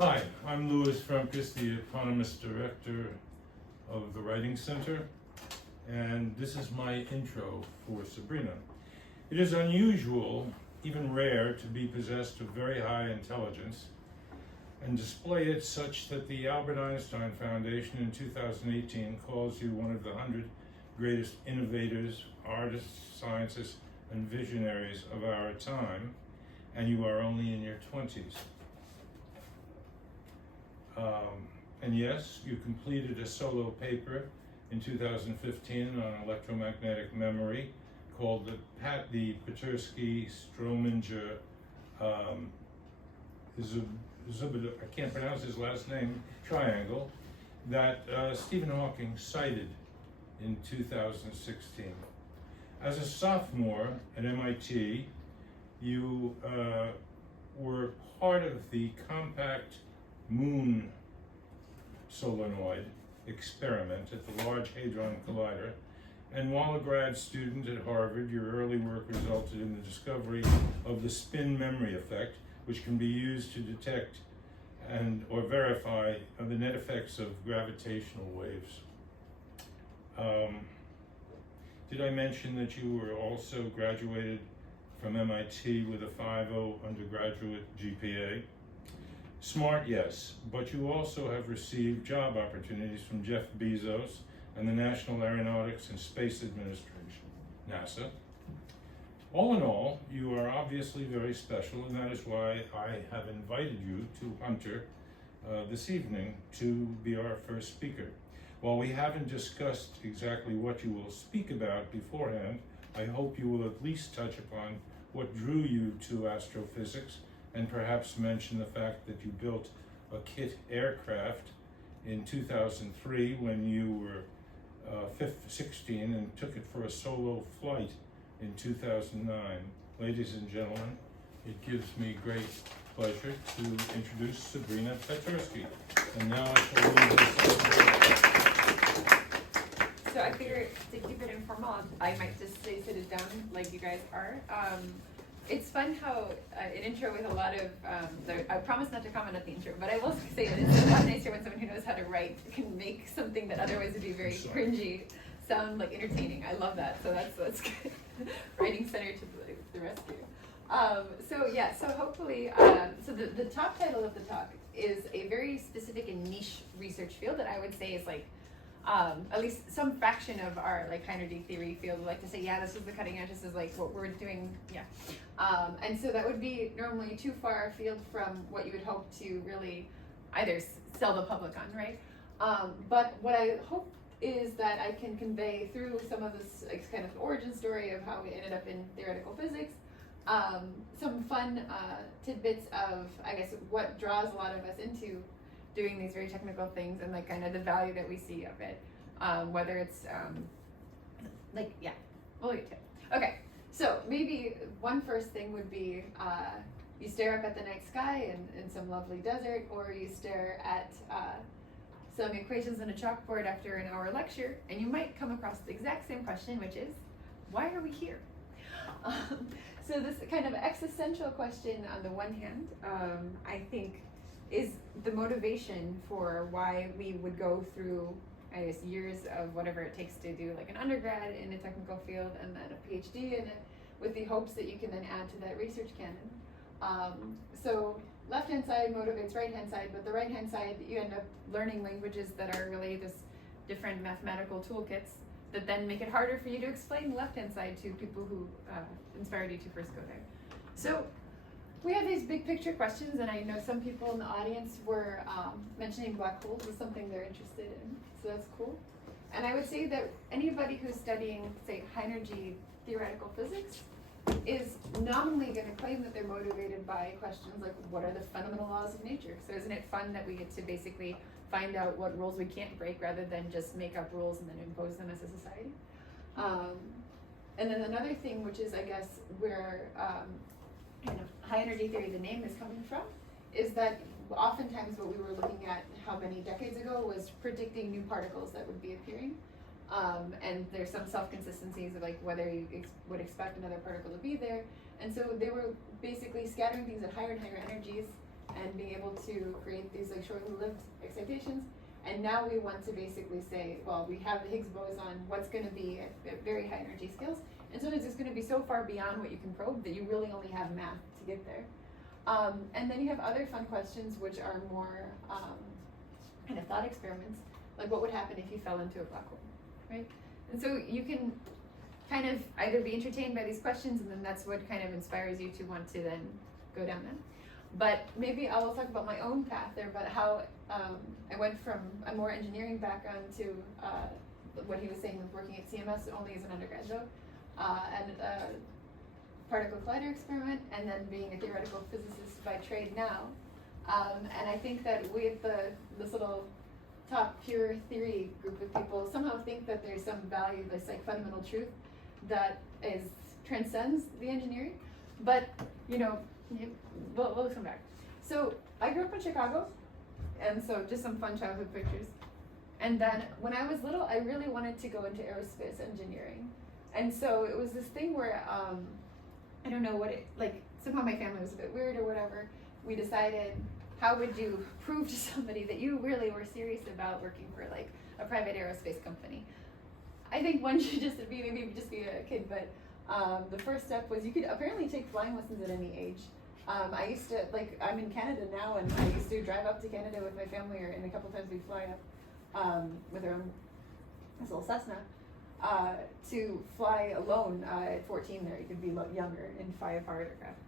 Hi, I'm Louis Frumkes, the eponymous director of the Writing Center, and this is my intro for Sabrina. It is unusual, even rare, to be possessed of very high intelligence and display it such that the Albert Einstein Foundation in 2018 calls you one of the 100 greatest innovators, artists, scientists, and visionaries of our time, and you are only in your 20s. And yes, you completed a solo paper in 2015 on electromagnetic memory called the Pasterski-Strominger, I can't pronounce his last name, triangle, that Stephen Hawking cited in 2016. As a sophomore at MIT, you were part of the compact moon solenoid experiment at the Large Hadron Collider, and while a grad student at Harvard, your early work resulted in the discovery of the spin memory effect, which can be used to detect or verify the net effects of gravitational waves. Did I mention that you were also graduated from MIT with a 5.0 undergraduate GPA? Smart, yes, but you also have received job opportunities from Jeff Bezos and the National Aeronautics and Space Administration, NASA. All in all, you are obviously very special, and that is why I have invited you to Hunter this evening to be our first speaker. While we haven't discussed exactly what you will speak about beforehand, I hope you will at least touch upon what drew you to astrophysics, and perhaps mention the fact that you built a kit aircraft in 2003 when you were 16 and took it for a solo flight in 2009. Ladies and gentlemen, it gives me great pleasure to introduce Sabrina Pasterski. And now I shall leave this. So I figured to keep it informal, I might just say sit it down like you guys are. It's fun how an intro with a lot of, I promise not to comment on the intro, but I will say that it's a lot nicer when someone who knows how to write can make something that otherwise would be very cringy sound like entertaining. I love that, so that's good. Writing Center to the rescue. So hopefully, so the top title of the talk is a very specific and niche research field that I would say is like, at least some fraction of our like high energy theory field would like to say, yeah, this is the cutting edge, this is like what we're doing, yeah. And so that would be normally too far afield from what you would hope to really either sell the public on, right? But what I hope is that I can convey through some of this like, kind of origin story of how we ended up in theoretical physics, some fun tidbits of, I guess, what draws a lot of us into doing these very technical things and like kind of the value that we see of it, whether it's like, yeah, we'll get to it. Okay, so maybe one first thing would be you stare up at the night sky in some lovely desert, or you stare at some equations on a chalkboard after an hour lecture, and you might come across the exact same question, which is, why are we here? So this kind of existential question on the one hand, I think, is the motivation for why we would go through, I guess, years of whatever it takes to do like an undergrad in a technical field and then a PhD in it, with the hopes that you can then add to that research canon. So left-hand side motivates right-hand side, but the right-hand side, you end up learning languages that are really this different mathematical toolkits that then make it harder for you to explain the left-hand side to people who inspired you to first go there. So we have these big picture questions, and I know some people in the audience were mentioning black holes as something they're interested in, so that's cool. And I would say that anybody who's studying, say, high energy theoretical physics is nominally going to claim that they're motivated by questions like, what are the fundamental laws of nature? So isn't it fun that we get to basically find out what rules we can't break rather than just make up rules and then impose them as a society? And then another thing, which is, I guess, where kind of high energy theory, the name is coming from, is that oftentimes what we were looking at how many decades ago was predicting new particles that would be appearing. And there's some self-consistencies of like whether you would expect another particle to be there. And so they were basically scattering things at higher and higher energies and being able to create these like short-lived excitations. And now we want to basically say, well, we have the Higgs boson, what's going to be at very high energy scales, and sometimes it's going to be so far beyond what you can probe that you really only have math to get there. And then you have other fun questions which are more kind of thought experiments, like what would happen if you fell into a black hole, right? And so you can kind of either be entertained by these questions, and then that's what kind of inspires you to want to then go down them. But maybe I will talk about my own path there, but how I went from a more engineering background to what he was saying, working at CMS only as an undergraduate, and particle collider experiment, and then being a theoretical physicist by trade now. And I think that we at this little top pure theory group of people somehow think that there's some value, this like fundamental truth that transcends the engineering. But we'll come back. So I grew up in Chicago, and so just some fun childhood pictures. And then when I was little, I really wanted to go into aerospace engineering. And so it was this thing where I don't know what somehow my family was a bit weird or whatever. We decided, how would you prove to somebody that you really were serious about working for like a private aerospace company? I think one should maybe just be a kid, but the first step was you could apparently take flying lessons at any age. I used to, I'm in Canada now, and I used to drive up to Canada with my family, and a couple times we'd fly up with our own this little Cessna to fly alone at 14 there. You could be younger and fly a powered aircraft.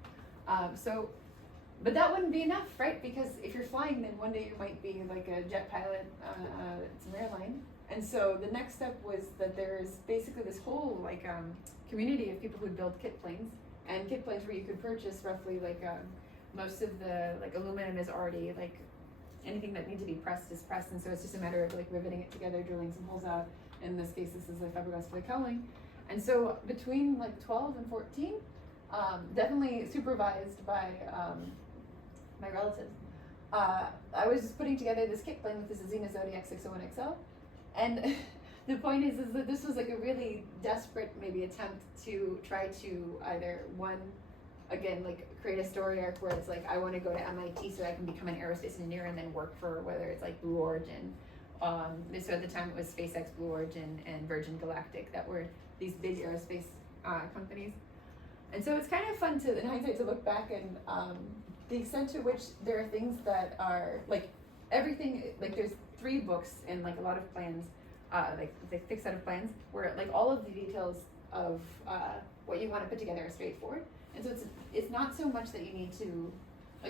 But that wouldn't be enough, right? Because if you're flying, then one day you might be like a jet pilot at some airline. And so the next step was that there's basically this whole community of people who build kit planes, and kit planes where you could purchase roughly most of the aluminum is already anything that needs to be pressed is pressed, and so it's just a matter of riveting it together, drilling some holes out. In this case, this is fiberglass plate cowling. And so between 12 and 14, definitely supervised by my relatives, I was just putting together this kit plane with this Azina Zodiac 601XL. And the point is that this was a really desperate maybe attempt to try to either create a story arc where it's I want to go to MIT so I can become an aerospace engineer and then work for whether it's Blue Origin. So at the time it was SpaceX, Blue Origin, and Virgin Galactic that were these big aerospace companies. And so it's kind of fun in hindsight to look back and the extent to which there are things that are everything, there's 3 books and a lot of plans, the thick set of plans where all of the details of what you want to put together are straightforward. And so it's not so much that you need to,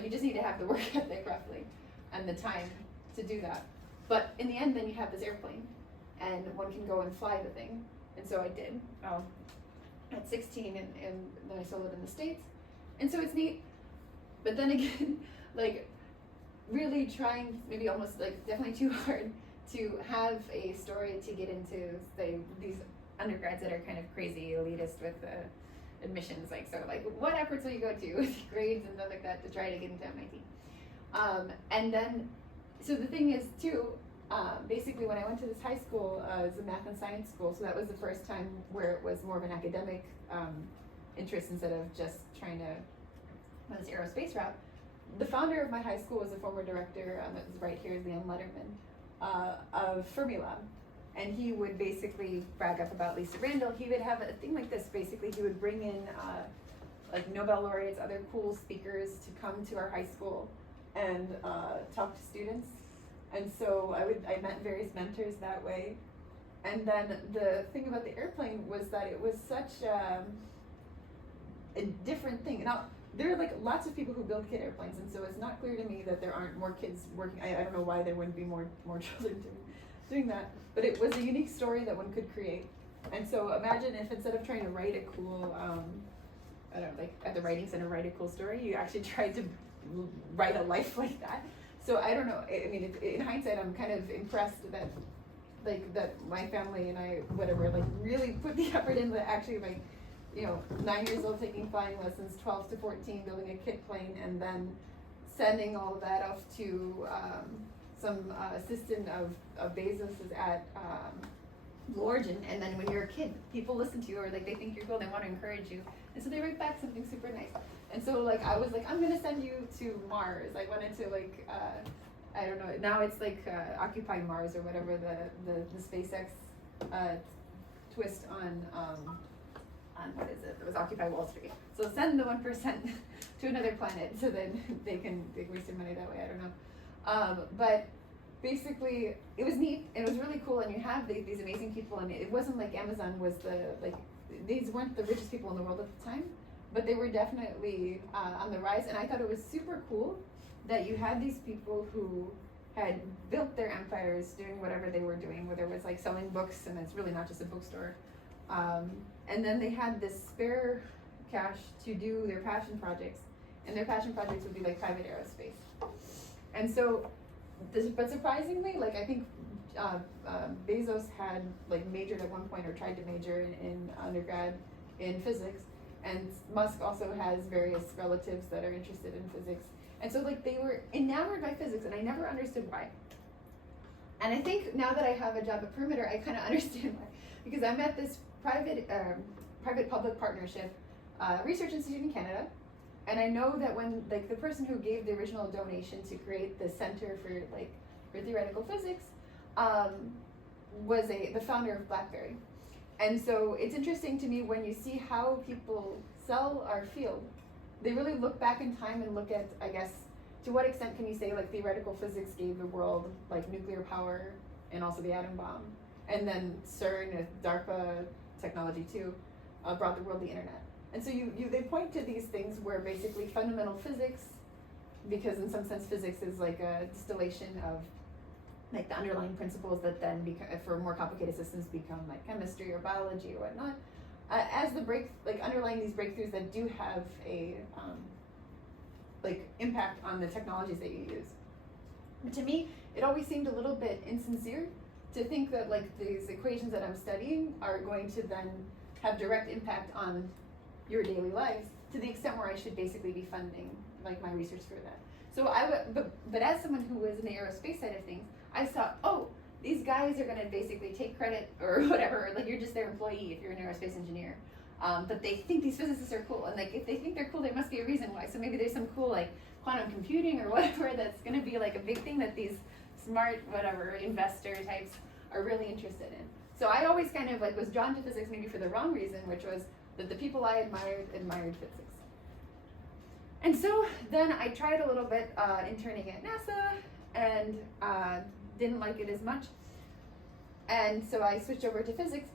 you just need to have the work ethic roughly and the time to do that. But in the end, then you have this airplane and one can go and fly the thing. And so I did at 16 and then I sold it in the States. And so it's neat. But then again, really trying, maybe almost definitely too hard to have a story to get into, say, these undergrads that are kind of crazy elitist with admissions. What efforts will you go to with grades and stuff like that to try to get into MIT? And then, so the thing is too, basically when I went to this high school, it was a math and science school, so that was the first time where it was more of an academic interest instead of just trying to go this aerospace route. The founder of my high school was a former director, that was right here, Leon Letterman, of Fermilab. And he would basically brag up about Lisa Randall. He would have a thing like this, basically. He would bring in Nobel laureates, other cool speakers to come to our high school and talk to students. And so I met various mentors that way. And then the thing about the airplane was that it was such a different thing. Now, there are lots of people who build kit airplanes, and so it's not clear to me that there aren't more kids working. I don't know why there wouldn't be more children doing that, but it was a unique story that one could create. And so imagine if instead of trying to write a cool, at the writing center, write a cool story, you actually tried to write a life like that. So I don't know. I mean, in hindsight, I'm kind of impressed that that my family and I, really put the effort into actually 9 years old taking flying lessons, 12 to 14 building a kit plane, and then sending all of that off to some assistant of Bezos is at origin, and then when you're a kid, people listen to you, or like they think you're cool, they want to encourage you, and so they write back something super nice. And so like I was like, I'm gonna send you to Mars. I wanted to like I don't know. Now it's like Occupy Mars or whatever the SpaceX twist on what is it? It was Occupy Wall Street. So send the 1% to another planet so then they can waste their money that way. I don't know. But basically, it was neat. It was really cool, and you have these amazing people. And it wasn't like Amazon was these weren't the richest people in the world at the time, but they were definitely on the rise. And I thought it was super cool that you had these people who had built their empires doing whatever they were doing, whether it was like selling books, and it's really not just a bookstore. And then they had this spare cash to do their passion projects, and their passion projects would be like private aerospace. And so, but surprisingly, like I think Bezos had like majored at one point or tried to major in undergrad in physics, and Musk also has various relatives that are interested in physics. And so like they were enamored by physics, and I never understood why. And I think now that I have a job at Perimeter, I kind of understand why, because I'm at this private-public partnership research institute in Canada, and I know that when like the person who gave the original donation to create the Center for Theoretical Physics was the founder of BlackBerry. And so it's interesting to me when you see how people sell our field, they really look back in time and look at, I guess, to what extent can you say like theoretical physics gave the world like nuclear power and also the atom bomb, and then CERN with DARPA technology too brought the world the internet. And so they point to these things where basically fundamental physics, because in some sense physics is like a distillation of like the underlying principles that then become, for more complicated systems, become like chemistry or biology or whatnot. As underlying these breakthroughs that do have a impact on the technologies that you use. But to me, it always seemed a little bit insincere to think that like these equations that I'm studying are going to then have direct impact on your daily lives to the extent where I should basically be funding like my research for that. So but as someone who was in the aerospace side of things, I saw, oh, these guys are going to basically take credit or whatever, like you're just their employee if you're an aerospace engineer. But they think these physicists are cool, and like if they think they're cool, there must be a reason why. So maybe there's some cool like quantum computing or whatever that's going to be like a big thing that these smart whatever investor types are really interested in. So I always kind of like was drawn to physics maybe for the wrong reason, which was that the people I admired physics. And so then I tried a little bit interning at NASA and didn't like it as much. And so I switched over to physics.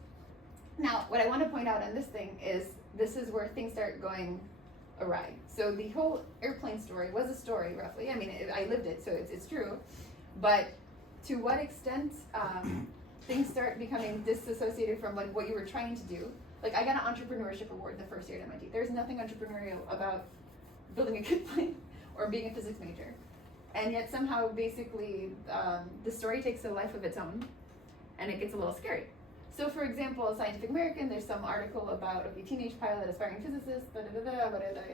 Now, what I want to point out on this thing is this is where things start going awry. So the whole airplane story was a story, roughly. I mean, I lived it, so it's true. But to what extent things start becoming disassociated from like what you were trying to do. Like I got an entrepreneurship award the first year at MIT. There's nothing entrepreneurial about building a good plane or being a physics major. And yet somehow basically the story takes a life of its own and it gets a little scary. So for example, Scientific American, there's some article about a teenage pilot, aspiring physicist,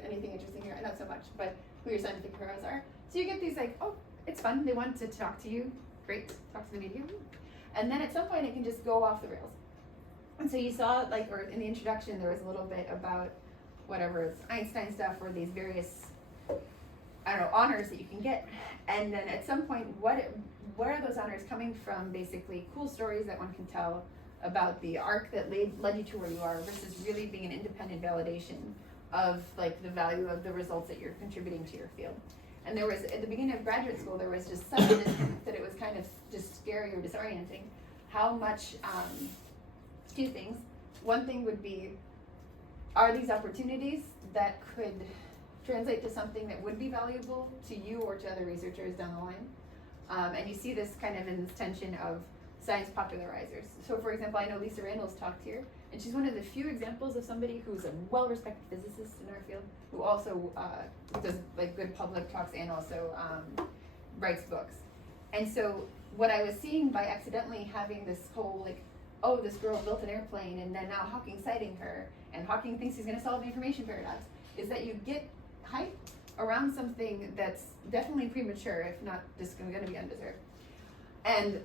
anything interesting here? Not so much, but who your scientific heroes are. So you get these like, oh, it's fun, they want to talk to you, great, talk to the media. And then at some point it can just go off the rails. And so you saw like, or in the introduction, there was a little bit about whatever, it's Einstein stuff or these various, I don't know, honors that you can get. And then at some point, what are those honors coming from? Basically cool stories that one can tell about the arc that led you to where you are versus really being an independent validation of like the value of the results that you're contributing to your field. And there was, at the beginning of graduate school, there was just such a disconnect that it was kind of just scary or disorienting how much, two things. One thing would be, are these opportunities that could translate to something that would be valuable to you or to other researchers down the line? And you see this kind of in this tension of science popularizers. So for example, I know Lisa Randall's talked here, and she's one of the few examples of somebody who's a well-respected physicist in our field, who also does like good public talks and also writes books. And so what I was seeing by accidentally having this whole like, oh, this girl built an airplane and then now Hawking citing her, and Hawking thinks he's gonna solve the information paradox, is that you get hype around something that's definitely premature, if not just gonna be undeserved. And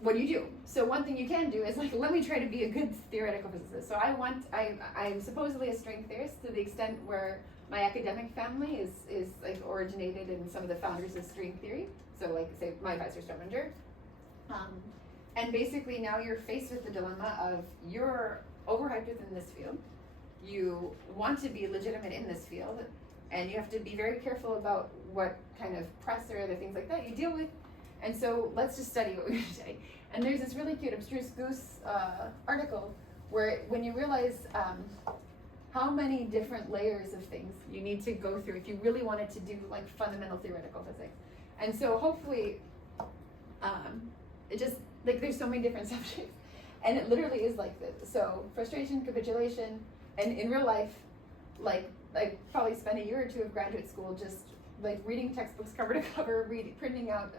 what do you do? So one thing you can do is like, let me try to be a good theoretical physicist. So I'm supposedly a string theorist to the extent where my academic family is like originated in some of the founders of string theory. So like say my advisor Strominger. And basically now you're faced with the dilemma of you're overhyped within this field. You want to be legitimate in this field, and you have to be very careful about what kind of press or other things like that you deal with. And so let's just study what we're going to study. And there's this really cute Abstruse Goose article where when you realize how many different layers of things you need to go through if you really wanted to do like fundamental theoretical physics. And so hopefully it just, like there's so many different subjects. And it literally is like this. So frustration, capitulation, and in real life, like I probably spent a year or two of graduate school just like reading textbooks cover to cover, printing out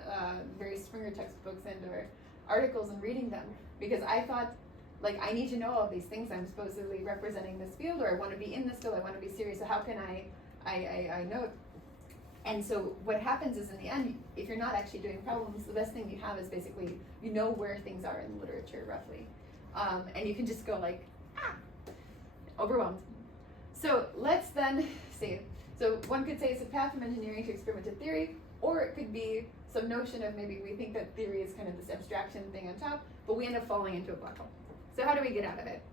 various Springer textbooks and or articles and reading them, because I thought, like, I need to know all these things. I'm supposedly representing this field, or I want to be in this field, I want to be serious, so how can I know it? And so what happens is in the end, if you're not actually doing problems, the best thing you have is basically, you know where things are in the literature roughly. And you can just go like, overwhelmed. So let's then see. So one could say it's a path from engineering to experimental theory, or it could be some notion of maybe we think that theory is kind of this abstraction thing on top, but we end up falling into a black hole. So how do we get out of it?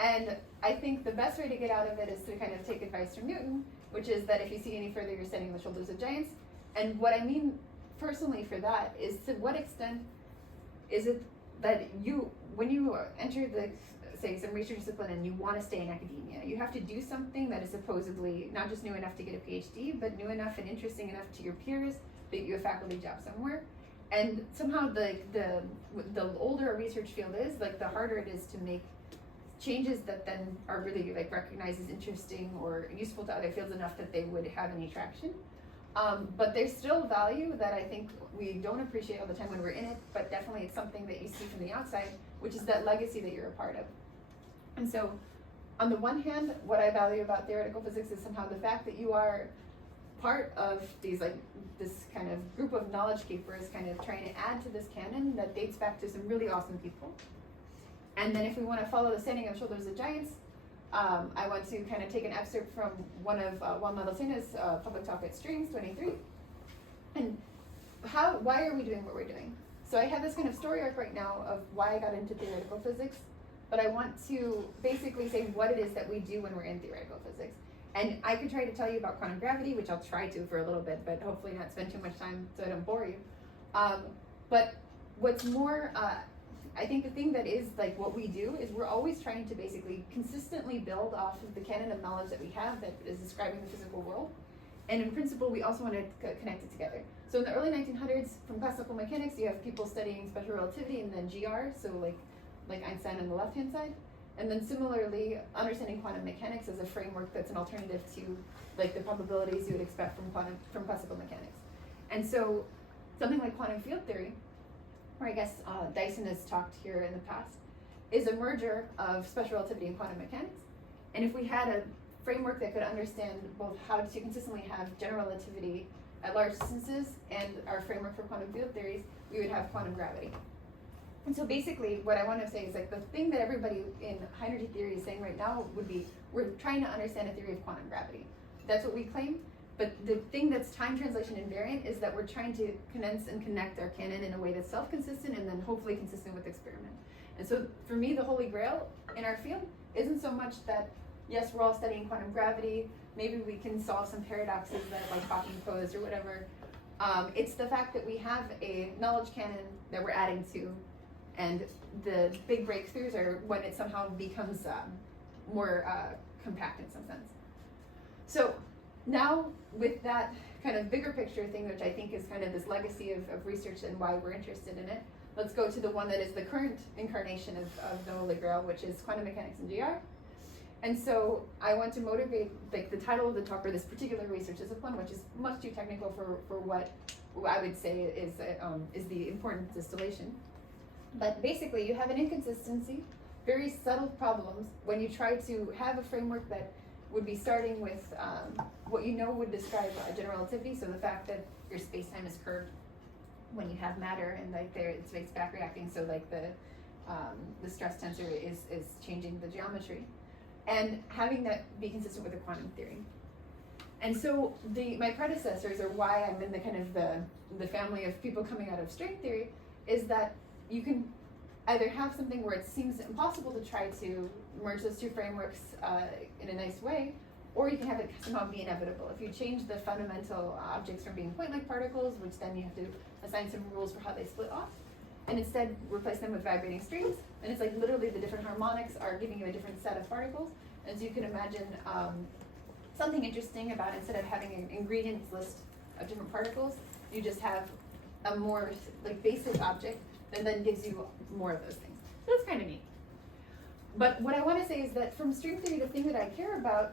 And I think the best way to get out of it is to kind of take advice from Newton, which is that if you see any further, you're standing on the shoulders of giants. And what I mean personally for that is, to what extent is it that you, when you enter the, say, some research discipline and you want to stay in academia, you have to do something that is supposedly not just new enough to get a PhD, but new enough and interesting enough to your peers that you have a faculty job somewhere. And somehow the older a research field is, like the harder it is to make changes that then are really like recognized as interesting or useful to other fields enough that they would have any traction. But there's still value that I think we don't appreciate all the time when we're in it, but definitely it's something that you see from the outside, which is that legacy that you're a part of. And so on the one hand, what I value about theoretical physics is somehow the fact that you are part of these, like this kind of group of knowledge keepers kind of trying to add to this canon that dates back to some really awesome people. And then if we want to follow the standing on shoulders of giants, I want to kind of take an excerpt from one of Juan Madalcena's public talk at Strings 23. And why are we doing what we're doing? So I have this kind of story arc right now of why I got into theoretical physics, but I want to basically say what it is that we do when we're in theoretical physics. And I could try to tell you about quantum gravity, which I'll try to for a little bit, but hopefully not spend too much time so I don't bore you. But what's more, I think the thing that is like what we do is we're always trying to basically consistently build off of the canon of knowledge that we have that is describing the physical world. And in principle, we also want to connect it together. So in the early 1900s, from classical mechanics, you have people studying special relativity and then GR, so like Einstein on the left-hand side. And then similarly, understanding quantum mechanics as a framework that's an alternative to like the probabilities you would expect from classical mechanics. And so something like quantum field theory, or I guess Dyson has talked here in the past, is a merger of special relativity and quantum mechanics. And if we had a framework that could understand both how to consistently have general relativity at large distances and our framework for quantum field theories, we would have quantum gravity. And so basically what I want to say is like the thing that everybody in high energy theory is saying right now would be, we're trying to understand a theory of quantum gravity. That's what we claim. But the thing that's time translation invariant is that we're trying to condense and connect our canon in a way that's self-consistent and then hopefully consistent with experiment. And so for me, the holy grail in our field isn't so much that, yes, we're all studying quantum gravity, maybe we can solve some paradoxes that like Hawking posed or whatever. It's the fact that we have a knowledge canon that we're adding to, and the big breakthroughs are when it somehow becomes more compact in some sense. So now with that kind of bigger picture thing, which I think is kind of this legacy of research and why we're interested in it, let's go to the one that is the current incarnation of the Holy Grail, which is quantum mechanics and GR. And so I want to motivate, like the title of the talk for this particular research discipline, which is much too technical for what I would say is the important distillation. But basically you have an inconsistency, very subtle problems when you try to have a framework that would be starting with what you know would describe general relativity, so the fact that your space-time is curved. when you have matter and like it's back reacting, so like the stress tensor is changing the geometry, and having that be consistent with the quantum theory. And so my predecessors, or why I'm in the kind of the family of people coming out of string theory, is that you can either have something where it seems impossible to try to merge those two frameworks in a nice way, or you can have it somehow be inevitable. If you change the fundamental objects from being point-like particles, which then you have to assign some rules for how they split off, and instead replace them with vibrating strings, and it's like literally the different harmonics are giving you a different set of particles. And so you can imagine something interesting about, instead of having an ingredients list of different particles, you just have a more like basic object that then gives you more of those things. So that's kind of neat. But what I want to say is that from string theory, the thing that I care about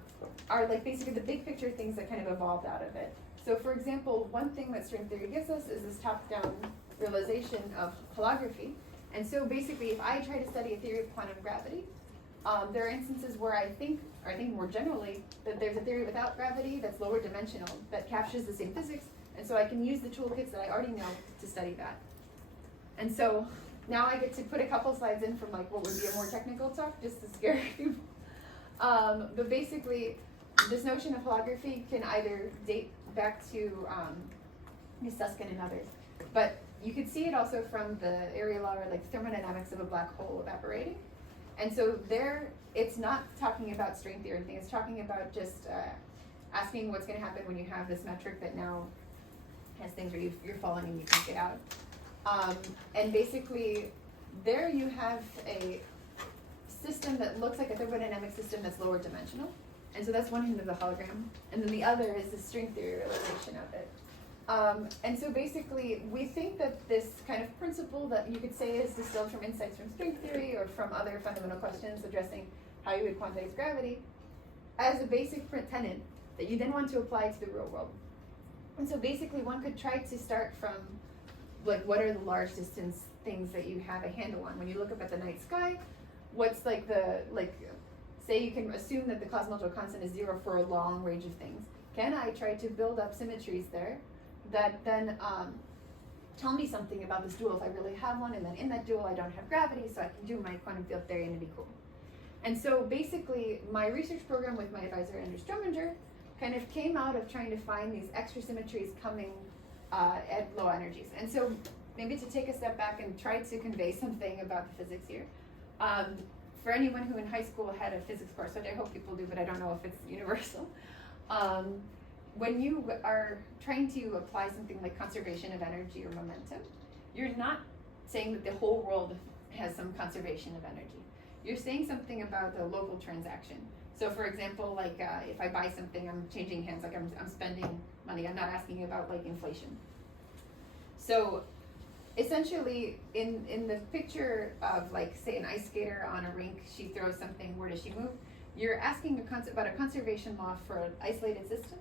are like basically the big picture things that kind of evolved out of it. So for example, one thing that string theory gives us is this top-down realization of holography. And so basically, if I try to study a theory of quantum gravity, there are instances where I think more generally, that there's a theory without gravity that's lower dimensional, that captures the same physics, and so I can use the toolkits that I already know to study that. And so now I get to put a couple slides in from like what would be a more technical talk, just to scare people. But basically, this notion of holography can either date back to Susskind and others, but you could see it also from the area law, or like thermodynamics of a black hole evaporating. And so there, it's not talking about string theory or anything, it's talking about just asking what's going to happen when you have this metric that now has things where you're falling and you can't get out. And basically, there you have a system that looks like a thermodynamic system that's lower dimensional. And so that's one end of the hologram. And then the other is the string theory realization of it. And so basically, we think that this kind of principle that you could say is distilled from insights from string theory or from other fundamental questions addressing how you would quantize gravity as a basic tenet that you then want to apply to the real world. And so basically, one could try to start from like, what are the large distance things that you have a handle on? When you look up at the night sky, what's like say you can assume that the cosmological constant is 0 for a long range of things. Can I try to build up symmetries there that then tell me something about this dual if I really have one, and then in that dual I don't have gravity, so I can do my quantum field theory and it'd be cool. And so basically, my research program with my advisor, Andrew Strominger, kind of came out of trying to find these extra symmetries coming at low energies. And so maybe to take a step back and try to convey something about the physics here. For anyone who in high school had a physics course, which I hope people do, but I don't know if it's universal, when you are trying to apply something like conservation of energy or momentum, you're not saying that the whole world has some conservation of energy. You're saying something about the local transaction. So for example, like if I buy something, I'm changing hands, like I'm spending money. I'm not asking about like inflation. So essentially, in the picture of like, say, an ice skater on a rink, she throws something, where does she move? You're asking about a conservation law for an isolated system.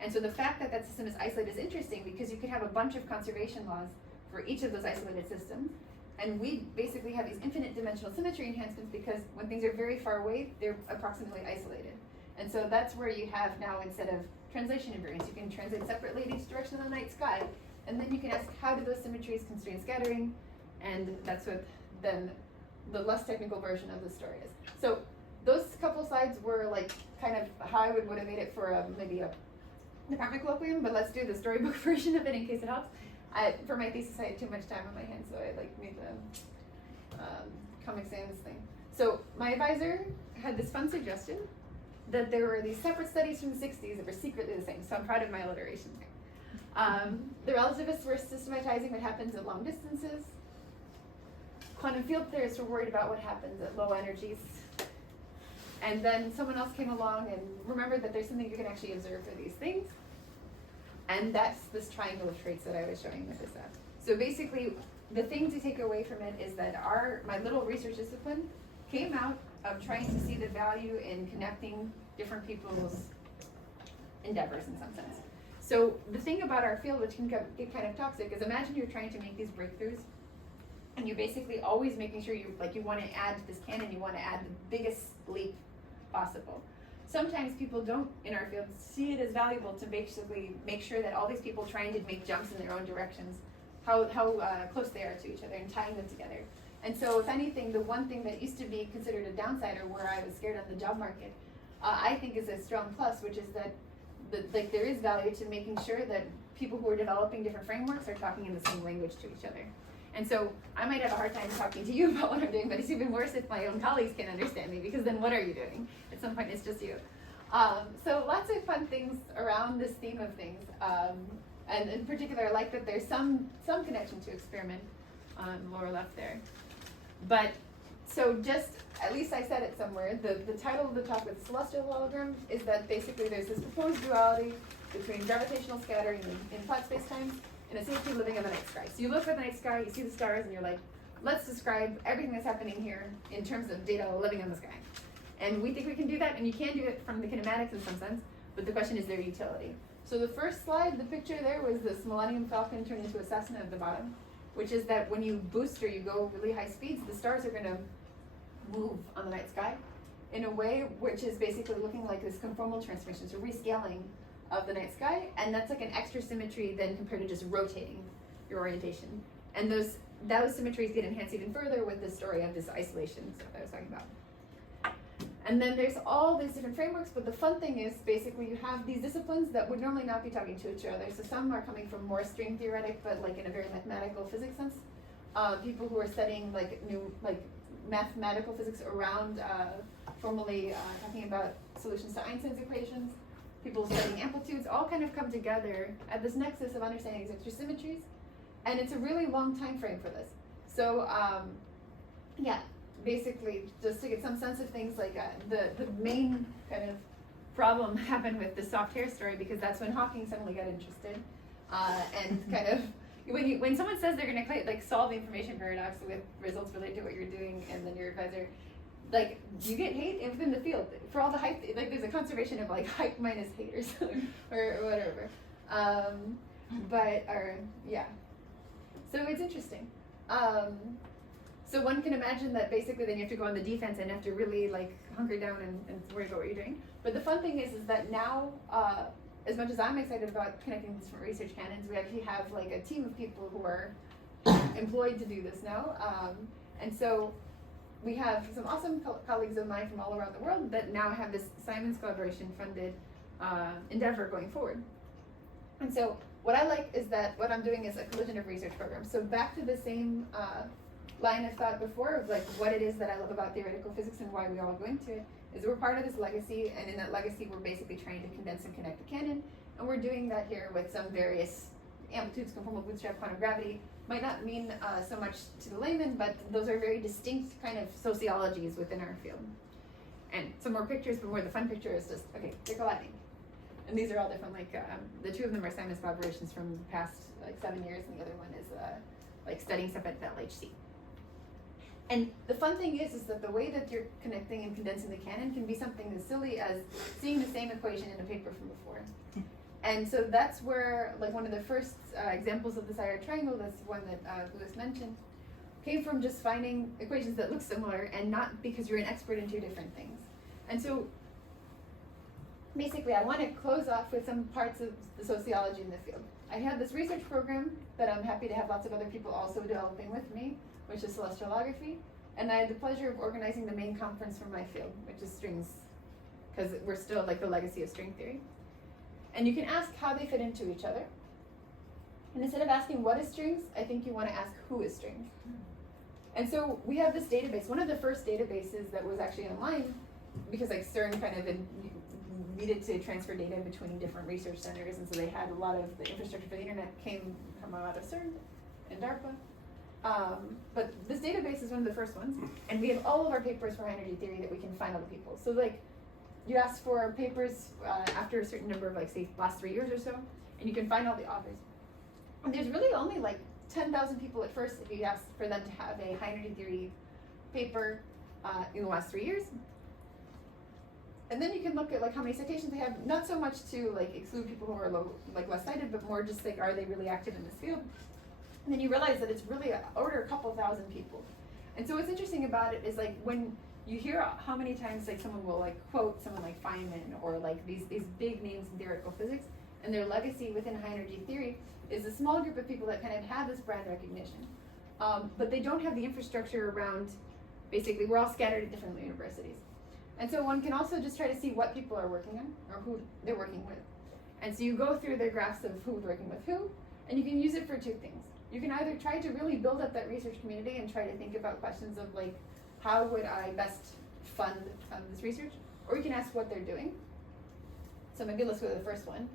And so the fact that that system is isolated is interesting because you could have a bunch of conservation laws for each of those isolated systems. And we basically have these infinite dimensional symmetry enhancements because when things are very far away, they're approximately isolated. And so that's where you have now, instead of translation invariance, you can translate separately in each direction of the night sky. And then you can ask, how do those symmetries constrain scattering? And that's what then the less technical version of the story is. So those couple slides were like kind of how I would motivate it for maybe a department colloquium, but let's do the storybook version of it in case it helps. For my thesis, I had too much time on my hands, so I made the Comic Sans thing. So my advisor had this fun suggestion that there were these separate studies from the 60s that were secretly the same, so I'm proud of my alliteration here. The relativists were systematizing what happens at long distances. Quantum field theorists were worried about what happens at low energies. And then someone else came along and remembered that there's something you can actually observe for these things. And that's this triangle of traits that I was showing with this app. So basically, the thing to take away from it is that my little research discipline came out of trying to see the value in connecting different people's endeavors in some sense. So the thing about our field, which can get kind of toxic, is imagine you're trying to make these breakthroughs, and you're basically always making sure you want to add to this canon, you want to add the biggest leap possible. Sometimes people don't, in our field, see it as valuable to basically make sure that all these people trying to make jumps in their own directions, how close they are to each other and tying them together. And so if anything, the one thing that used to be considered a downside, or where I was scared on the job market, I think is a strong plus, which is that like there is value to making sure that people who are developing different frameworks are talking in the same language to each other. And so I might have a hard time talking to you about what I'm doing, but it's even worse if my own colleagues can't understand me, because then what are you doing? At some point it's just you. So lots of fun things around this theme of things. And in particular, I like that there's some connection to experiment on the lower left there. But so just, at least I said it somewhere, the title of the talk with the Celestial Hologram is that basically there's this proposed duality between gravitational scattering in flat spacetimes and a symmetry living in the night sky. So you look at the night sky, you see the stars, and you're like, let's describe everything that's happening here in terms of data living in the sky. And we think we can do that, and you can do it from the kinematics in some sense, but the question is their utility. So the first slide, the picture there was this Millennium Falcon turned into a Cessna at the bottom, which is that when you boost or you go really high speeds, the stars are going to move on the night sky in a way which is basically looking like this conformal transformation, so rescaling of the night sky, and that's like an extra symmetry then compared to just rotating your orientation. And those symmetries get enhanced even further with the story of this isolation stuff I was talking about. And then there's all these different frameworks, but the fun thing is basically you have these disciplines that would normally not be talking to each other. So some are coming from more string theoretic, but like in a very mathematical physics sense. People who are studying like mathematical physics around formally talking about solutions to Einstein's equations. People studying amplitudes all kind of come together at this nexus of understanding these extra symmetries. And it's a really long time frame for this. So yeah. Basically, just to get some sense of things, like the main kind of problem happened with the soft hair story, because that's when Hawking suddenly got interested, and kind of when someone says they're going to like solve the information paradox with results related to what you're doing, and then your advisor, like, you get hate within the field for all the hype. Like, there's a conservation of like hype minus hate or something, or whatever. Yeah. So it's interesting. So one can imagine that basically then you have to go on the defense and have to really like hunker down and worry about what you're doing. But the fun thing is that now, as much as I'm excited about connecting these different research canons, we actually have like a team of people who are employed to do this now. And so we have some awesome colleagues of mine from all around the world that now have this Simons collaboration funded endeavor going forward. And so what I like is that what I'm doing is a collision of research programs. So back to the same line of thought before of like what it is that I love about theoretical physics and why we all go into it, is we're part of this legacy, and in that legacy we're basically trying to condense and connect the canon, and we're doing that here with some various amplitudes, conformal bootstrap, quantum gravity. Might not mean so much to the layman, but those are very distinct kind of sociologies within our field. And some more pictures, but more the fun picture is just, okay, they're colliding. And these are all different, like the two of them are Simons collaborations from the past like 7 years, and the other one is like studying stuff at the LHC. And the fun thing is that the way that you're connecting and condensing the canon can be something as silly as seeing the same equation in a paper from before. And so that's where, like, one of the first examples of this IR triangle, that's one that Louis mentioned, came from just finding equations that look similar, and not because you're an expert in two different things. And so basically I want to close off with some parts of the sociology in the field. I have this research program that I'm happy to have lots of other people also developing with me, which is Celestial Holography, and I had the pleasure of organizing the main conference for my field, which is strings, because we're still like the legacy of string theory. And you can ask how they fit into each other. And instead of asking what is strings, I think you want to ask who is strings. And so we have this database, one of the first databases that was actually online, because like CERN kind of needed to transfer data between different research centers, and so they had a lot of the infrastructure for the internet came from out of CERN and DARPA. But this database is one of the first ones, and we have all of our papers for high energy theory that we can find other people. So like, you ask for papers after a certain number of, like, say, last 3 years or so, and you can find all the authors. And there's really only like 10,000 people at first if you ask for them to have a high energy theory paper in the last 3 years. And then you can look at like how many citations they have, not so much to like exclude people who are less cited, but more just like, are they really active in this field? And then you realize that it's really over a couple thousand people. And so what's interesting about it is like when you hear how many times like someone will like quote someone like Feynman or like these big names in theoretical physics, and their legacy within high energy theory is a small group of people that kind of have this brand recognition, but they don't have the infrastructure around. Basically, we're all scattered at different universities. And so one can also just try to see what people are working on or who they're working with. And so you go through their graphs of who's working with who, and you can use it for two things. You can either try to really build up that research community and try to think about questions of like, how would I best fund this research? Or you can ask what they're doing. So maybe let's go to the first one.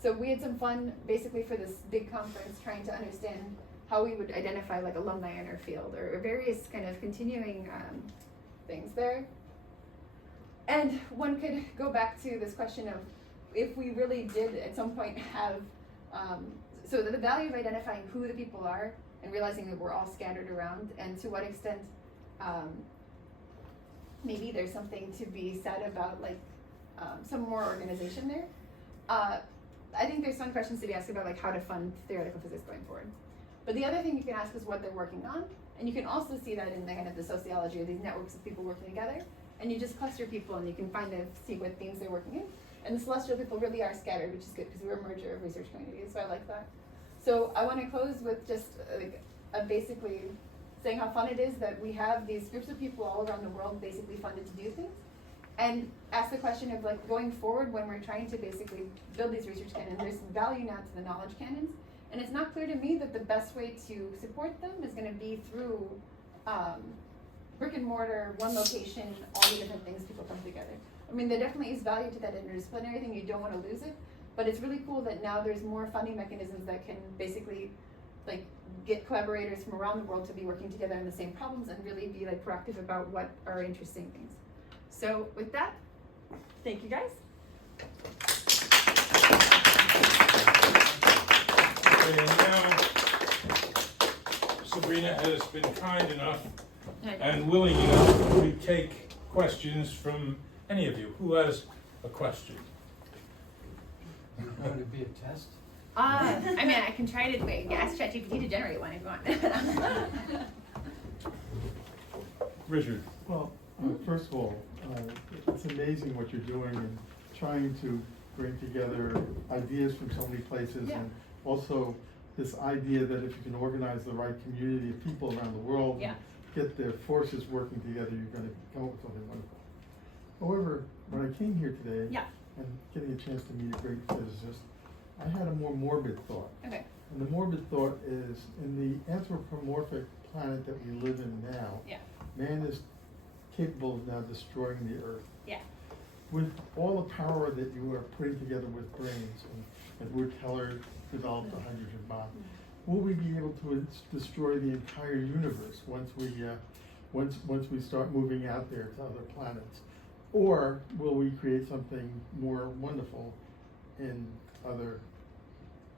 So we had some fun basically for this big conference trying to understand how we would identify like alumni in our field or various kind of continuing things there. And one could go back to this question of if we really did at some point have, so the value of identifying who the people are and realizing that we're all scattered around, and to what extent maybe there's something to be said about like some more organization there. I think there's some questions to be asked about like how to fund theoretical physics going forward. But the other thing you can ask is what they're working on, and you can also see that in the kind of the sociology of these networks of people working together. And you just cluster people, and you can see what themes they're working in. And the celestial people really are scattered, which is good because we're a merger of research communities. So I like that. So I want to close with just basically saying how fun it is that we have these groups of people all around the world basically funded to do things, and ask the question of like going forward when we're trying to basically build these research canons. There's value now to the knowledge canons. And it's not clear to me that the best way to support them is going to be through brick and mortar, one location, all the different things people come together. I mean, there definitely is value to that interdisciplinary thing. You don't want to lose it. But it's really cool that now there's more funding mechanisms that can basically like get collaborators from around the world to be working together on the same problems and really be like proactive about what are interesting things. So with that, thank you guys. And now, Sabrina has been kind enough and willing enough to take questions from any of you. Who has a question? Would it be a test? I mean, I can try to ask ChatGPT to generate one if you want. Richard. Well, first of all, it's amazing what you're doing and trying to bring together ideas from so many places, Yeah. and also this idea that if you can organize the right community of people around the world, Yeah. get their forces working together, you're going to come up with something wonderful. However, when I came here today, Yeah. and getting a chance to meet a great physicist, I had a more morbid thought. Okay. And the morbid thought is, in the anthropomorphic planet that we live in now, Yeah. man is capable of now destroying the earth. Yeah. With all the power that you are putting together with brains, and Edward Teller developed the hydrogen bomb, will we be able to destroy the entire universe once we start moving out there to other planets? Or will we create something more wonderful in other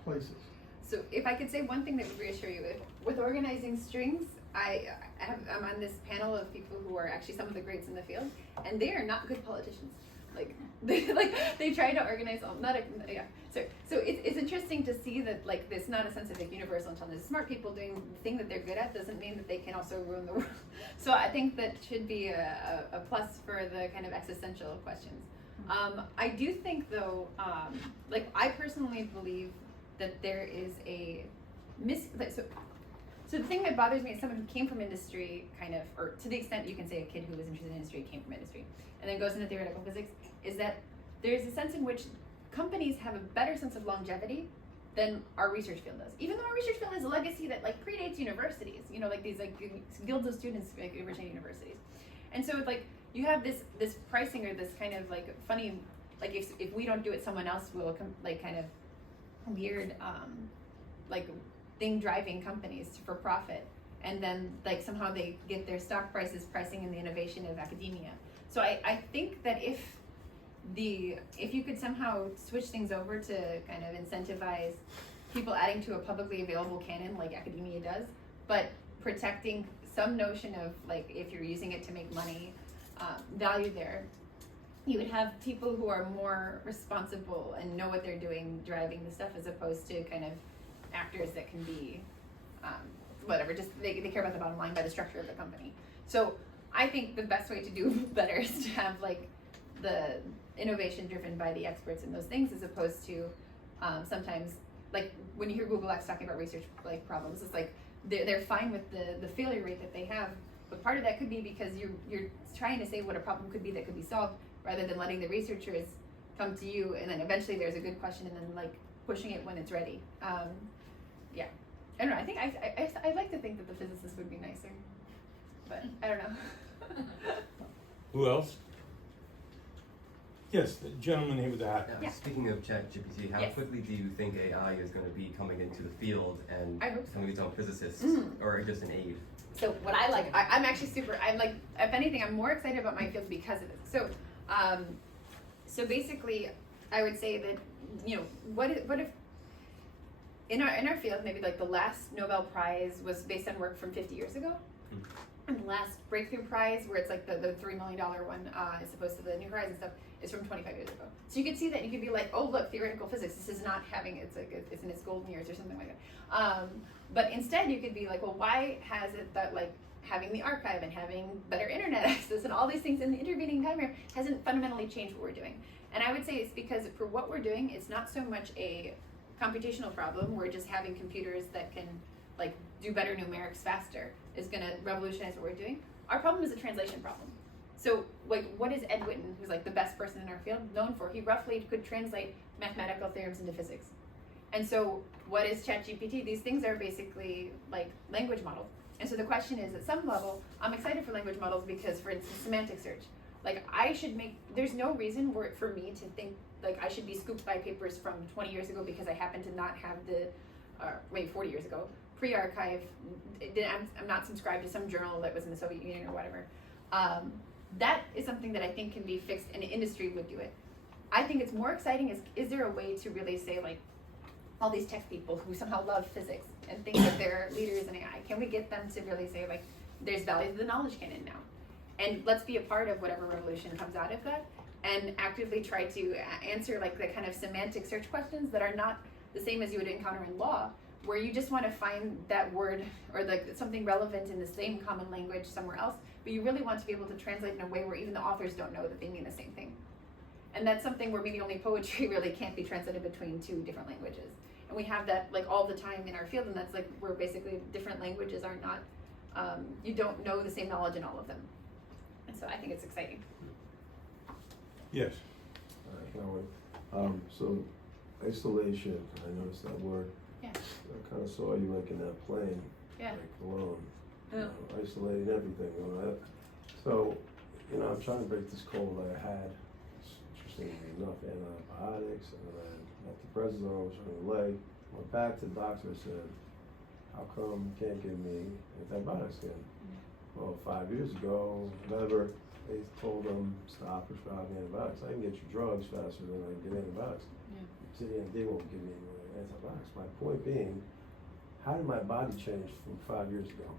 places? So if I could say one thing that would reassure you, with organizing strings, I'm on this panel of people who are actually some of the greats in the field, and they are not good politicians. They try to organize So it's interesting to see that like there's not a sense of like universal intelligence. Smart people doing the thing that they're good at doesn't mean that they can also ruin the world. So I think that should be a plus for the kind of existential questions. I do think though, I personally believe that there is a so the thing that bothers me is someone who came from industry kind of, or to the extent you can say a kid who was interested in industry came from industry and then goes into theoretical physics, is that there's a sense in which companies have a better sense of longevity than our research field does. Even though our research field has a legacy that like predates universities, you know, like these like guilds of students like originating universities. And so like you have this pricing or this kind of like funny, like if we don't do it, someone else will like kind of weird like thing driving companies for profit, and then like somehow they get their stock prices pricing in the innovation of academia. So I think that if you could somehow switch things over to kind of incentivize people adding to a publicly available canon like academia does, but protecting some notion of like if you're using it to make money, value there, you would have people who are more responsible and know what they're doing driving the stuff, as opposed to kind of actors that can be whatever, just they care about the bottom line by the structure of the company. So I think the best way to do better is to have like the innovation driven by the experts in those things, as opposed to sometimes, like when you hear Google X talking about research like problems, it's like they're fine with the failure rate that they have, but part of that could be because you're trying to say what a problem could be that could be solved, rather than letting the researchers come to you, and then eventually there's a good question, and then like pushing it when it's ready. Yeah, I don't know. I think I like to think that the physicists would be nicer, but I don't know. Who else? Yes, the gentleman here with the hat. Yeah. Speaking of ChatGPT, how Yes. quickly do you think AI is going to be coming into the field and I hope so. becoming its own physicists, Mhm. or just an aid? So what I like, I'm actually I'm like, if anything, I'm more excited about my field because of it. So, so basically, I would say that, you know, what if in our field, maybe like the last Nobel Prize was based on work from 50 years ago, and the last breakthrough prize, where it's like the $3 million one, as opposed to the New Horizons stuff, is from 25 years ago. So you could see that, you could be like, oh look, theoretical physics, this is not having, it's in its golden years or something like that. But instead you could be like, well, why has it that like having the archive and having better internet access and all these things in the intervening time here hasn't fundamentally changed what we're doing? And I would say it's because for what we're doing, it's not so much a computational problem. We're just having computers that can like do better numerics faster is going to revolutionize what we're doing. Our problem is a translation problem. So like, what is Ed Witten, who's like the best person in our field, known for? He roughly could translate mathematical theorems into physics. And so what is ChatGPT? These things are basically like language models. And so the question is, at some level, I'm excited for language models because, for instance, semantic search. Like there's no reason for me to think like I should be scooped by papers from 20 years ago because I happen to not have maybe 40 years ago, pre-archive, I'm not subscribed to some journal that was in the Soviet Union or whatever. That is something that I think can be fixed, and industry would do it. I think it's more exciting is there a way to really say like, all these tech people who somehow love physics and think that they're leaders in AI, can we get them to really say like, there's value to the knowledge canon now? And let's be a part of whatever revolution comes out of that, and actively try to answer like the kind of semantic search questions that are not the same as you would encounter in law, where you just want to find that word or like something relevant in the same common language somewhere else, but you really want to be able to translate in a way where even the authors don't know that they mean the same thing. And that's something where maybe only poetry really can't be translated between two different languages. And we have that like all the time in our field, and that's like where basically different languages are not, you don't know the same knowledge in all of them. And so I think it's exciting. Yes. So isolation, I noticed that word. Yeah. I kind of saw you like in that plane, Yeah. like alone, Yeah. isolating everything. So, I'm trying to break this cold that I had. It's interestingly enough, antibiotics, and then metronidazole, which on the leg. Went back to the doctor and said, how come you can't give me antibiotics again? Well, 5 years ago, whatever, they told them stop prescribing antibiotics. I can get you drugs faster than I can get antibiotics. Yeah. They won't give me any antibiotics. My point being, how did my body change from 5 years ago?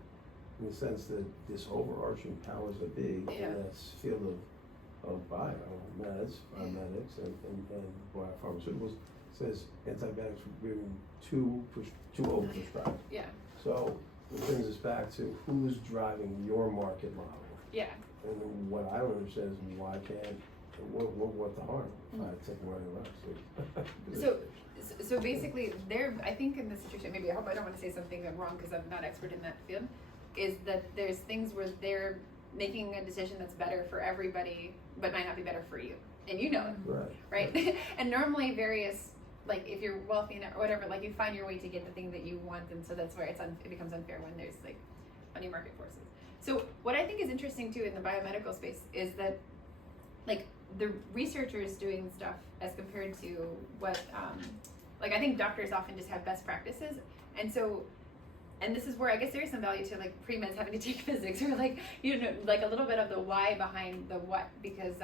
In the sense that this overarching powers that be Yeah. in that field of biomedics and biopharmaceuticals says antibiotics were being too overprescribed. Yeah. So it brings us back to who's driving your market model. Yeah. And what I don't understand is why can't, what the harm if I take away antibiotics? So basically, I think in this situation, maybe I hope I don't want to say something wrong because I'm not expert in that field, is that there's things where they're making a decision that's better for everybody, but might not be better for you, and you know it, right? And normally, like if you're wealthy or whatever, like you find your way to get the thing that you want, and so that's where it becomes unfair when there's like funny market forces. So what I think is interesting too in the biomedical space is that like the researchers doing stuff as compared to what like I think doctors often just have best practices, and so this is where I guess there is some value to like pre-meds having to take physics or like like a little bit of the why behind the what, because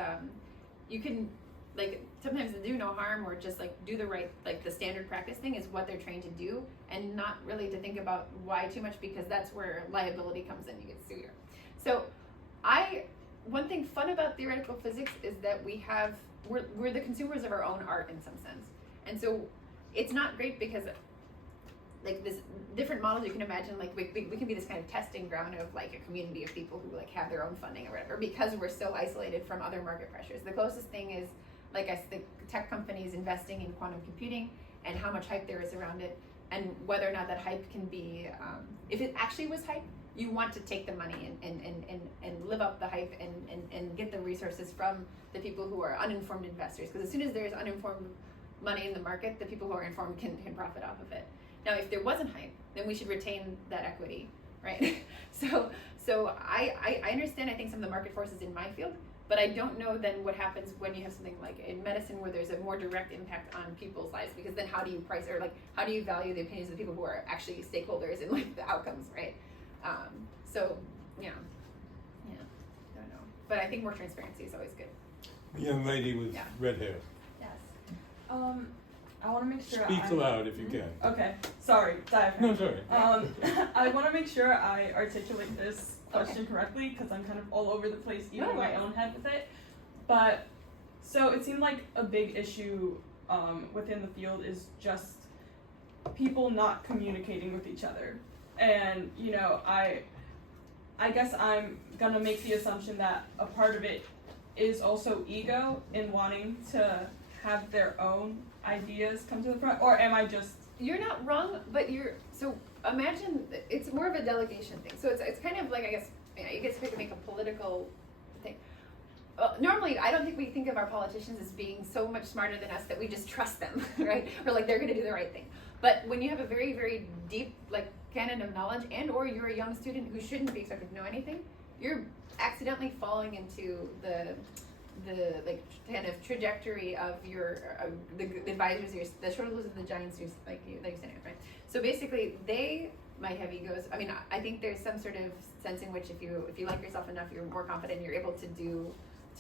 you can like sometimes do no harm or just like do the right, like the standard practice thing is what they're trained to do, and not really to think about why too much, because that's where liability comes in. You get sued. So one thing fun about theoretical physics is that we're the consumers of our own art in some sense, and so it's not great because like this different models you can imagine, like we can be this kind of testing ground of like a community of people who like have their own funding or whatever, because we're so isolated from other market pressures. The closest thing is like the tech companies investing in quantum computing and how much hype there is around it, and whether or not that hype can be, if it actually was hype, you want to take the money and live up the hype and get the resources from the people who are uninformed investors. Because as soon as there's uninformed money in the market, the people who are informed can profit off of it. Now, if there wasn't hype, then we should retain that equity, right? So I understand, I think, some of the market forces in my field, but I don't know then what happens when you have something like in medicine where there's a more direct impact on people's lives, because then how do you price, or like how do you value the opinions of the people who are actually stakeholders in like the outcomes, right? So yeah, I don't know, but I think more transparency is always good. The young lady with Yeah. red hair. Yes. I want to make sure Speak aloud if you can. Okay, sorry, diaphragm. No, sorry. I want to make sure I articulate this question correctly, because I'm kind of all over the place, even in my own head with it. But, so it seemed like a big issue within the field is just people not communicating with each other. And, you know, I guess I'm going to make the assumption that a part of it is also ego in wanting to have their own ideas come to the front, or am I just... You're not wrong, but so imagine, it's more of a delegation thing. So it's kind of like, I guess, you guess we could make a political thing. Normally, I don't think we think of our politicians as being so much smarter than us that we just trust them, right? Or like they're gonna do the right thing. But when you have a very, very deep, like, canon of knowledge, and or you're a young student who shouldn't be expected to know anything, you're accidentally falling into the like kind of trajectory of your the advisors, the shoulders of the giants, like you're saying, right? So basically, they might have egos. I mean, I think there's some sort of sense in which if you like yourself enough, you're more confident, you're able to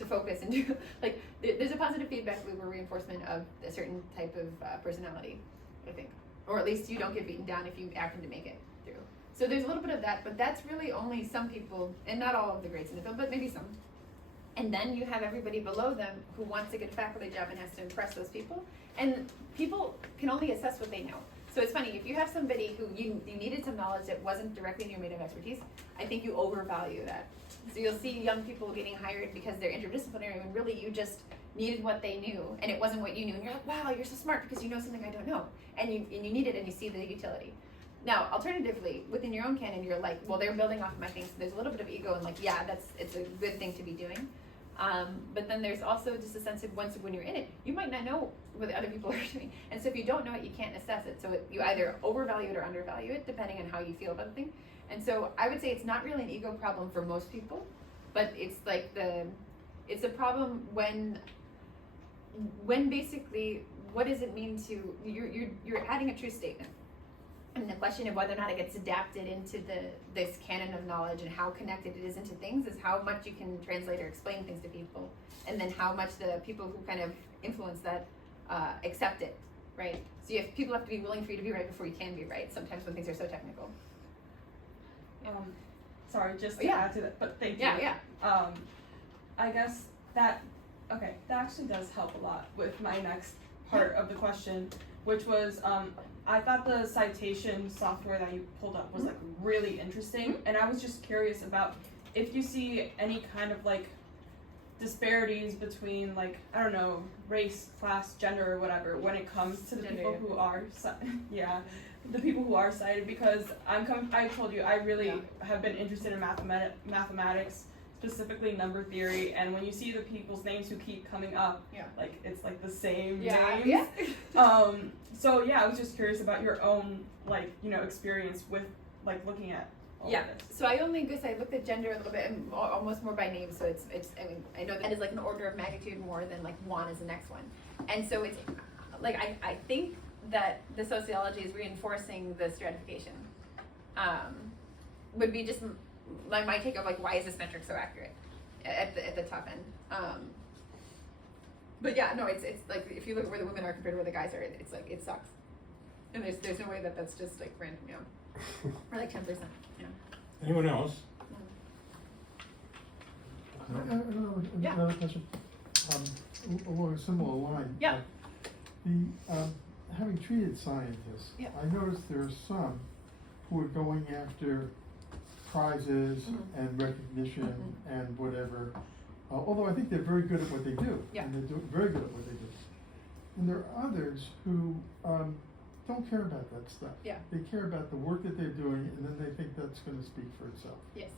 focus and do like there's a positive feedback loop or reinforcement of a certain type of personality, I think, or at least you don't get beaten down if you act to make it through. So there's a little bit of that, but that's really only some people, and not all of the greats in the field, but maybe some. And then you have everybody below them who wants to get a faculty job and has to impress those people. And people can only assess what they know. So it's funny, if you have somebody who you needed some knowledge that wasn't directly in your domain of expertise, I think you overvalue that. So you'll see young people getting hired because they're interdisciplinary, when really you just needed what they knew, and it wasn't what you knew. And you're like, wow, you're so smart because you know something I don't know. And you need it, and you see the utility. Now, alternatively, within your own canon, you're like, well, they're building off of my things. So there's a little bit of ego, and like, yeah, it's a good thing to be doing. But then there's also just a sense of when you're in it, you might not know what the other people are doing. And so if you don't know it, you can't assess it. So you either overvalue it or undervalue it, depending on how you feel about the thing. And so I would say it's not really an ego problem for most people, but it's like it's a problem when basically, what does it mean to, you're adding a true statement. And the question of whether or not it gets adapted into this canon of knowledge and how connected it is into things is how much you can translate or explain things to people, and then how much the people who kind of influence that accept it, right? So people have to be willing for you to be right before you can be right, sometimes when things are so technical. Sorry, just to add to that, but thank you. Yeah. I guess that actually does help a lot with my next part of the question, which was, I thought the citation software that you pulled up was like really interesting, and I was just curious about if you see any kind of like disparities between, like, I don't know, race, class, gender, or whatever when it comes to the people who are the people who are cited, because I told you I really have been interested in mathematics, specifically number theory, and when you see the people's names who keep coming up, like it's like the same names. So I was just curious about your own, like, you know, experience with like looking at all of this. So I looked at gender a little bit, and almost more by name. So it's I mean, I know that is like an order of magnitude more than like one is the next one, and so it's like I think that the sociology is reinforcing the stratification. Would be just like my take of like, why is this metric so accurate at the top end? But yeah, no, it's like if you look at where the women are compared to where the guys are, it's like it sucks. And there's no way that's just like random, or like 10%. Anyone else? Another question. Along a similar line. Yeah. Having treated scientists, I noticed there are some who are going after prizes and recognition and whatever. Although I think they're very good at what they do, and they're very good at what they do. And there are others who don't care about that stuff. Yeah. They care about the work that they're doing, and then they think that's going to speak for itself. Yes.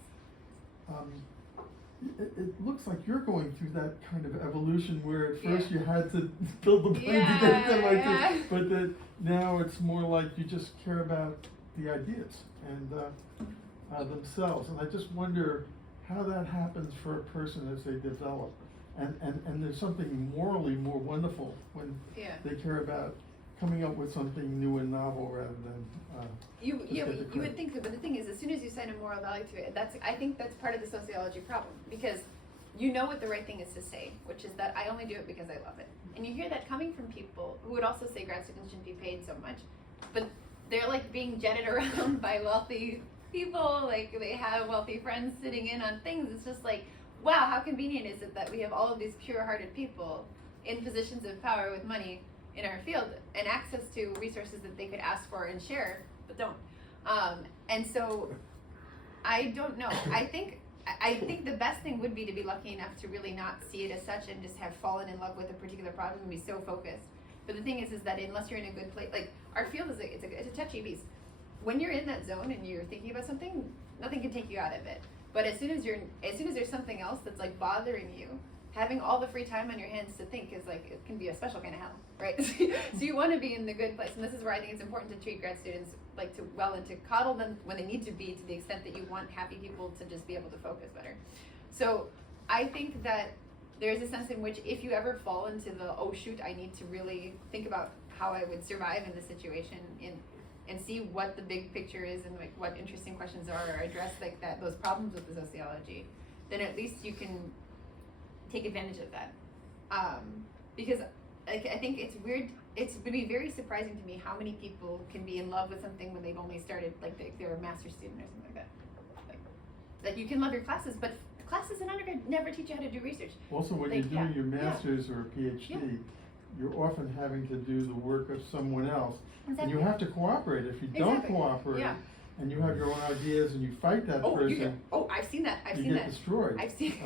It looks like you're going through that kind of evolution where at first Yeah. you had to build the brain to Yeah, get them like yeah. this, but that now it's more like you just care about the ideas and themselves. And I just wonder how that happens for a person as they develop. And there's something morally more wonderful when Yeah. they care about coming up with something new and novel rather than You just get the would credit. think so, but the thing is, as soon as you assign a moral value to it, I think that's part of the sociology problem, because you know what the right thing is to say, which is that I only do it because I love it. And you hear that coming from people who would also say grad students shouldn't be paid so much, but they're like being jetted around by wealthy people, like they have wealthy friends sitting in on things. It's just like, wow, how convenient is it that we have all of these pure-hearted people in positions of power with money in our field and access to resources that they could ask for and share, but don't. And so I don't know. I think the best thing would be to be lucky enough to really not see it as such and just have fallen in love with a particular problem and be so focused. But the thing is that unless you're in a good place, like our field is it's a touchy beast. When you're in that zone and you're thinking about something, nothing can take you out of it. But as soon as there's something else that's like bothering you, having all the free time on your hands to think is like, it can be a special kind of hell, right? So you want to be in the good place. And this is where I think it's important to treat grad students like and to coddle them when they need to be, to the extent that you want happy people to just be able to focus better. So I think that there's a sense in which if you ever fall into the, oh shoot, I need to really think about how I would survive in this situation and see what the big picture is and like what interesting questions are, or address like that, those problems with the sociology, then at least you can take advantage of that. Because like, I think it's weird, it's would be very surprising to me how many people can be in love with something when they've only started, like they're a master's student or something like that. Like you can love your classes, but classes in undergrad never teach you how to do research. Also, when Like, you're doing yeah, your yeah. master's or a PhD, Yeah. you're often having to do the work of someone else. And Exactly. you have to cooperate. If you don't Exactly. cooperate, Yeah. and you have your own ideas and you fight that person, I've seen that. I've you seen get that. destroyed. I've seen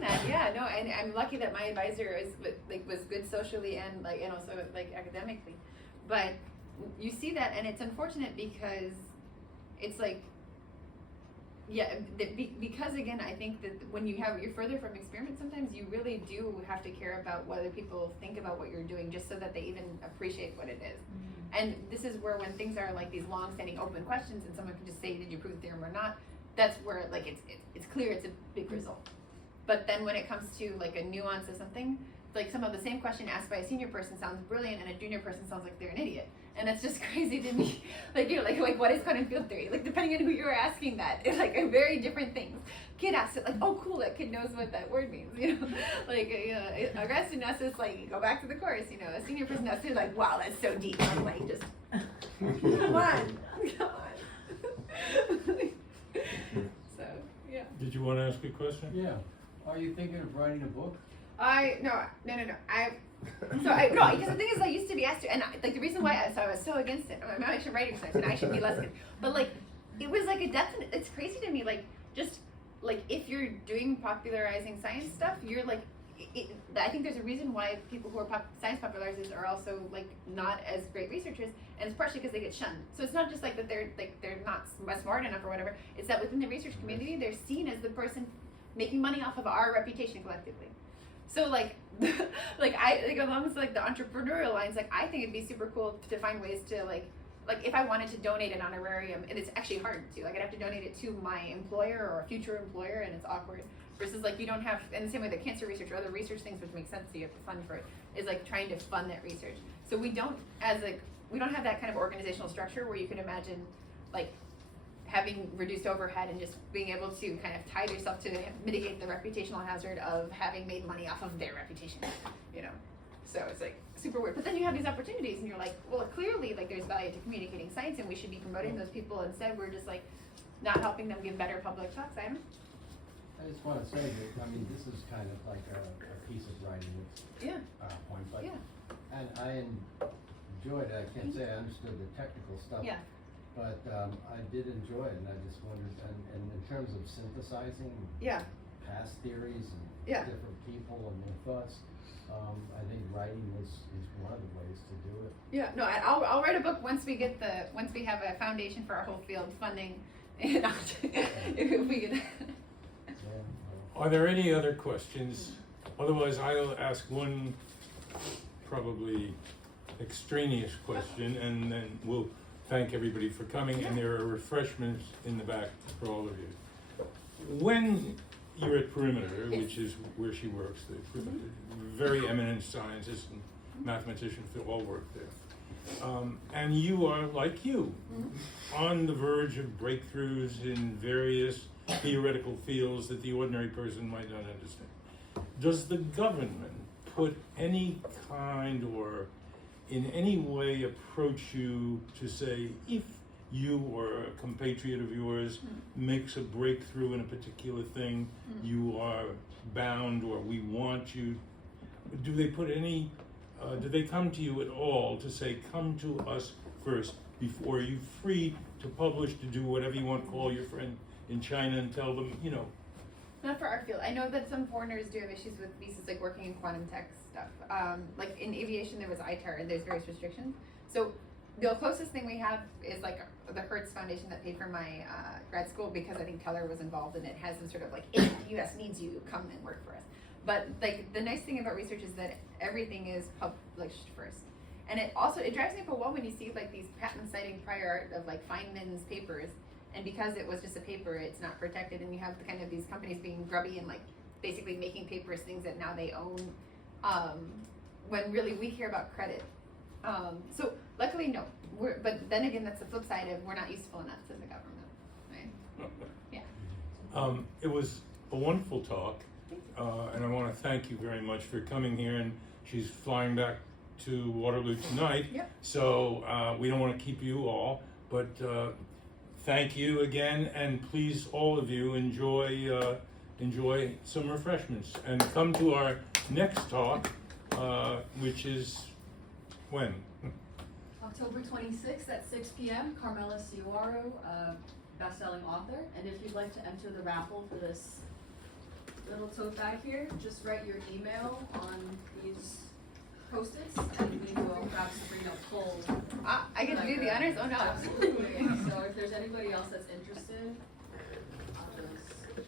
that. Yeah, no, and I'm lucky that my advisor was good socially and also academically. But you see that, and it's unfortunate because it's like, yeah, because again, I think that when you're further from experiment, sometimes you really do have to care about what other people think about what you're doing, just so that they even appreciate what it is. And this is where, when things are like these long-standing open questions, and someone can just say, "Did you prove the theorem or not?" That's where like it's clear it's a big result. But then when it comes to like a nuance of something, like some of the same question asked by a senior person sounds brilliant, and a junior person sounds like they're an idiot. And that's just crazy to me. Like you're like what is quantum field theory? Like depending on who you're asking that, it's like a very different things. Kid asks it like, oh cool, that kid knows what that word means, you know. Like a grad student asks it like, go back to the course, you know. A senior person asks it like, wow, that's so deep. I'm like, just come on. So yeah. Did you want to ask a question? Yeah. Are you thinking of writing a book? No. Because the thing is, I used to be asked to, and like the reason why I was so against it. I'm actually writing science, and I should be less good. But like, it was like a definite. It's crazy to me. Like, just like if you're doing popularizing science stuff, you're like, I think there's a reason why people who are science popularizers are also like not as great researchers, and it's partially because they get shunned. So it's not just like that they're not smart enough or whatever. It's that within the research community, they're seen as the person making money off of our reputation collectively. So like, along with like the entrepreneurial lines, like I think it'd be super cool to find ways to like if I wanted to donate an honorarium, and it's actually hard to, like I'd have to donate it to my employer or a future employer, and it's awkward. Versus like you don't have, in the same way that cancer research or other research things which make sense, so you have to fund for it, is like trying to fund that research. So we don't have that kind of organizational structure where you could imagine like having reduced overhead and just being able to kind of tie yourself to mitigate the reputational hazard of having made money off of their reputation, you know. So it's like super weird. But then you have these opportunities and you're like, well, clearly like there's value to communicating science and we should be promoting those people. Instead, we're just like not helping them give better public talks. I just want to say that, I mean, this is kind of like a piece of writing Yeah. point, but, Yeah. and I enjoyed it. I can't say I understood the technical stuff. Yeah. But I did enjoy it, and I just wondered, and in terms of synthesizing, Yeah. past theories and Yeah. different people and their thoughts. I think writing is one of the ways to do it. Yeah, no, I'll write a book once we have a foundation for our whole field funding, and if we get. Are there any other questions? Otherwise, I'll ask one probably extraneous question, and then we'll thank everybody for coming, and there are refreshments in the back for all of you. When you're at Perimeter, which is where she works, the very eminent scientists and mathematicians who all work there. And you are, like you, on the verge of breakthroughs in various theoretical fields that the ordinary person might not understand. Does the government put any kind or in any way approach you to say, if you or a compatriot of yours makes a breakthrough in a particular thing, you are bound, or we want you? Do they put any, do they come to you at all to say, come to us first before you're free to publish, to do whatever you want, call your friend in China and tell them, you know? Not for our field. I know that some foreigners do have issues with visas, like working in quantum tech stuff. Like in aviation, there was ITAR, and there's various restrictions. So the closest thing we have is like the Hertz Foundation that paid for my grad school, because I think Keller was involved, and it has some sort of like, if the U.S. needs you, come and work for us. But like the nice thing about research is that everything is published first. And it drives me up a wall when you see like these patent citing prior art of like Feynman's papers, and because it was just a paper, it's not protected, and you have the kind of these companies being grubby and like basically making papers things that now they own, when really we care about credit. So luckily, no. But then again, that's the flip side of we're not useful enough to the government, right? Yeah. It was a wonderful talk, and I want to thank you very much for coming here. And she's flying back to Waterloo tonight, so we don't want to keep you all, but thank you again, and please, all of you, enjoy some refreshments, and come to our next talk, which is when? October 26th at 6 p.m. Carmela Ciuaro, best-selling author. And if you'd like to enter the raffle for this little tote bag here, just write your email on these Post-its, and we will have Sabrina pull. I get to do the honors? Oh no. Absolutely. So if there's anybody else that's interested, I'll just